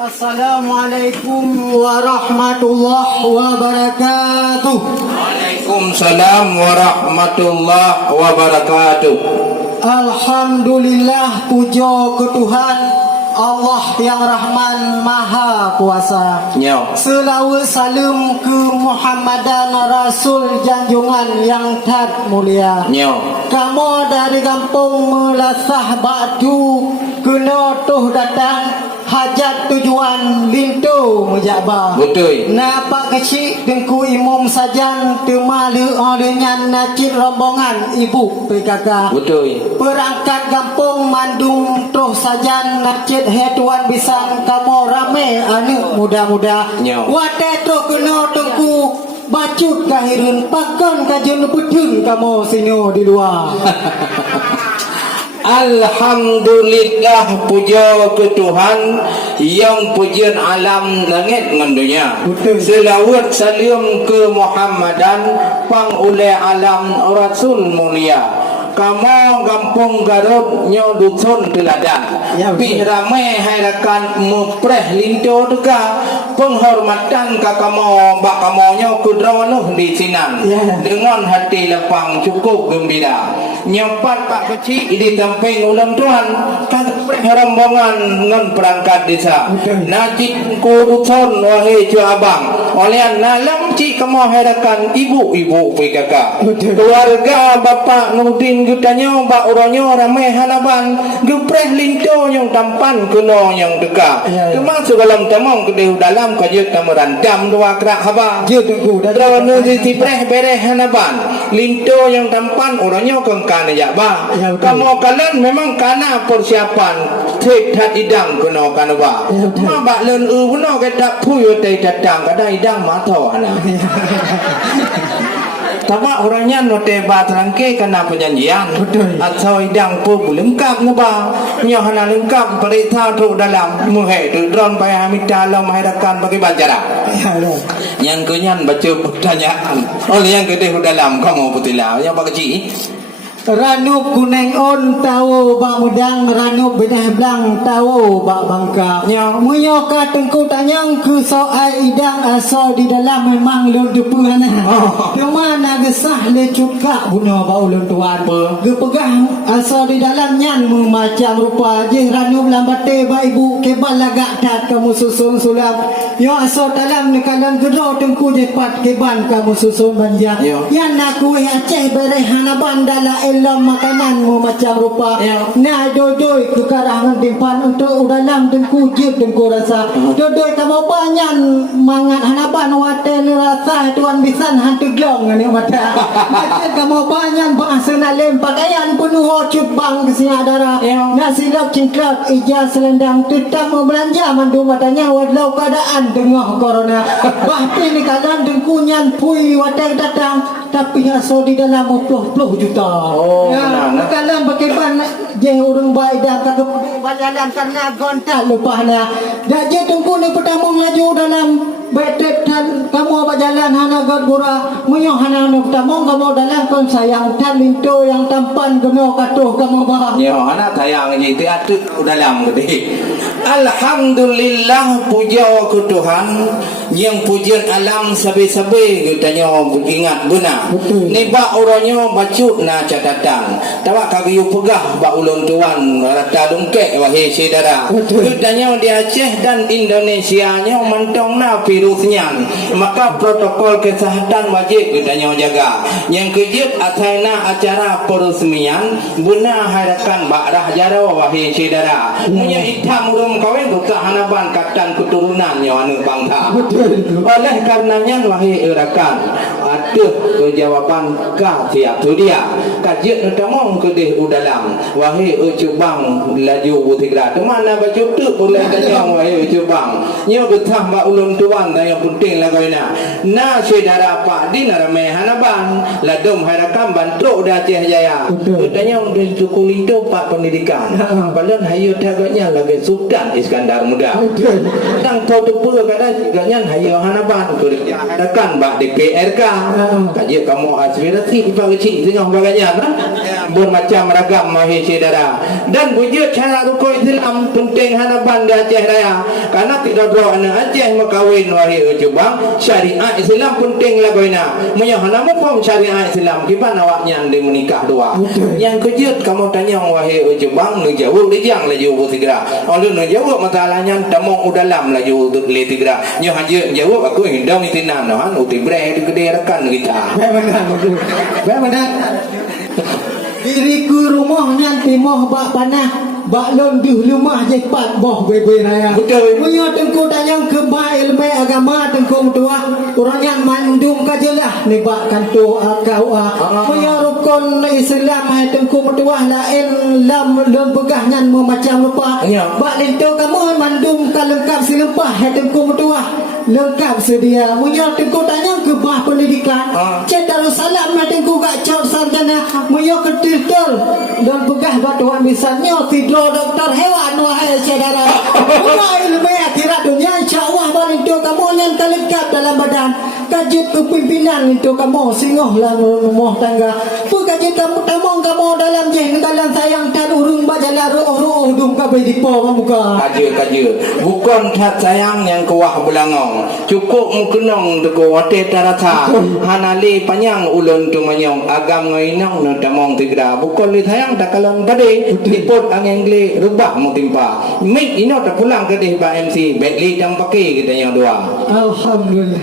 Assalamualaikum warahmatullahi wabarakatuh. Waalaikumsalam warahmatullahi wabarakatuh. Alhamdulillah, puja ke Tuhan Allah yang Rahman Maha Kuasa. Selawat salam ke Muhammadan Rasul Janjungan yang tad mulia. Kamu dari kampung Melasah Batu kena tuh datang hajat tujuan lintu mujabah. Betul. Napak kecil dengku imum sajan temalu olehnya nacir rombongan ibu PKK. Betul. Perangkat kampung mandung toh sajan nacir hetuan bisang kamu rame anu muda-muda. Wate toh kena tengku bacut kahirun pakon kajun putun kamu sino di luar. Alhamdulillah, puja ke Tuhan yang pujian alam langit dengan dunia. Selawat salam ke Muhammadan pang oleh alam Rasul mulia. Kamu kampung Garut nyo dusun teladan. Pi ramai harakan mepreh linto deka penghormatan ka kamu bak kamu nyo kudronuh di sinan dengan hati lapang cukup gembira. Nyempat pak kecil di samping ulang Tuhan kan rombongan ngon perangkat desa. Najik kuduson wahai cu abang. Oleh nalam cik kamu harakan ibu-ibu PKK. Keluarga bapak Nurdin gutanya bak uronyo ramai halaban gepreh linto yang tampan kuno yang deka. Kemang segalam tamong kedeu dalam kajut tamerandam dua kerak haba. Drone di preh bereh halaban linto yang tampan uronyo kengkan ya ba. Kamu kalian memang kana persiapan tek idang kuno kanaba. Ma bak len kuno kedak puyo tei datang kada idang mato ana. Tapi orangnya note batrangke kena penyanyian. Atau idang pun lengkap neba. Nyohana lengkap perintah tu dalam muhe tu drone payah minta dalam hadakan bagi banjara. Yang kenyan baca pertanyaan. Oleh yang gede dalam kamu putila. Yang pak kecil. Ranup kuneng on tahu bak mudang, ranup bedah blang tahu bak bangka. Munyo ka tengku tanyang ku soal idang asal di dalam memang lun depan. Cuma nak gesah le cuka buno bak ulun tuan. Ge pegang asal di dalam nyan macam rupa je ranup lambate bak ibu kebal lagak tat kamu susun sulap. Yo asal dalam ni kalan gedro tengku jepat keban kamu susun banjang. Yan nak kuih Aceh bereh hanaban dala elam makananmu macam rupa. Nah dodoi ke karangan timpan untuk dalam tengku jib tengku rasa. Dodoi kamu banyak mangan hanaban waten rasa tuan bisan hantu glong ni mata. Macam kamu banyak bahasa nalem pakaian penuh ocut bang kesini darah. Nak silap cingklap ijaz selendang tetap mau belanja mandu matanya walau keadaan tengah corona. Bahkan ni kalan tengku nyan pui waten datang tapi asal di dalam 20 juta. Kalau bagaimana je orang baik dah kata berjalan karena gontal lepasnya. Dah je tunggu ni pertama ngaju dalam betet dan kamu berjalan hana gora munyo hana pertama kamu dalam kon sayang dan linto yang tampan geno katuh kamu bah. Yo hana tayang je itu atu dalam gede. Alhamdulillah, puja ke Tuhan yang pujian alam sabe-sabe katanya ingat benar. Ni bak orangnya bacut na catatan. Tawak kagiu pegah bak ulun tuan rata dungkek wahai saudara. Katanya di Aceh dan Indonesia nya mantong na virusnya. Maka protokol kesehatan wajib katanya jaga. Yang kejut asalna acara peresmian benar harakan bak rah jaro wahai saudara. Punya hitam urung kawin buka hanaban katan keturunan nya anu bangsa. Oleh karenanya wahai rakan ada jawaban ka siap tu dia kajian utamong kedih udalam wahai ucubang laju butigra tu mana baca tu boleh tanya wahai ucubang nyo betah ba ulun tuan yang penting lah kawina na saudara pak din ramai hanaban ladum harakan bantu dah Aceh Jaya tanya untuk kulinto pak pendidikan balon hayu taganya lagi Sultan Iskandar Muda tang tahu tu pula kadang ganyan hayu hanaban kerja hadakan bak DPRK kaji kamu aspirasi di pagi tengah bagainya bermacam ragam mahir saudara. Dan wujud cara rukun Islam penting hanaban di Aceh Raya. Karena tidak doa anak Aceh makawin wahai ujubang syariat Islam penting lagoina. Menyahana mufam syariat Islam kiban awaknya di menikah dua. Yang kejut kamu tanya wahai ujubang nu jauh dijang laju tigra. Oleh nu jauh masalahnya tamong udalam laju le tigra. Nyo hanje jauh aku hindam itinan han uti bre di gede rekan kita. Bagaimana? Diriku rumah nanti moh bak panah. Bak lon di rumah jepat boh bebe raya. Betul. Punya tengku tanyang kebaik ilmu agama tengku tua. Orang yang mandung kajelah ni bak kanto kau punya rukun Islam hai tengku tua lain lam lon pegah nyan macam lupa. Bak lento kamu mandung kalengkap silempah hai tengku tua. Lengkap sedia. Punya tengku tanyang kebah pendidikan. Cek Darussalam hai tengku gak cok sarjana. Punya ketil dan pegah batuan misalnya tidur dokter hewan wahai saudara. Buka ilmu akhirat dunia insya-Allah balik itu kamu yang terlengkap dalam badan. Kajut kepimpinan itu kamu singoh lah rumah tangga. Kajut kamu tamong kamu dalam jeng dalam sayang dan urung bajalah roh udung kabeh dipo muka. Kajut. Bukan tat sayang yang kuah belangong. Cukup mukenong deku wate tarata. Hanali panjang ulun tu manyong agam ngainong no tamong tigra. Bukan li sayang tak kalon pade. Dipot angin rubah mutimpa. Mik ino tak pulang ke deh ba MC Bentley jam pakai kita yang dua. Alhamdulillah.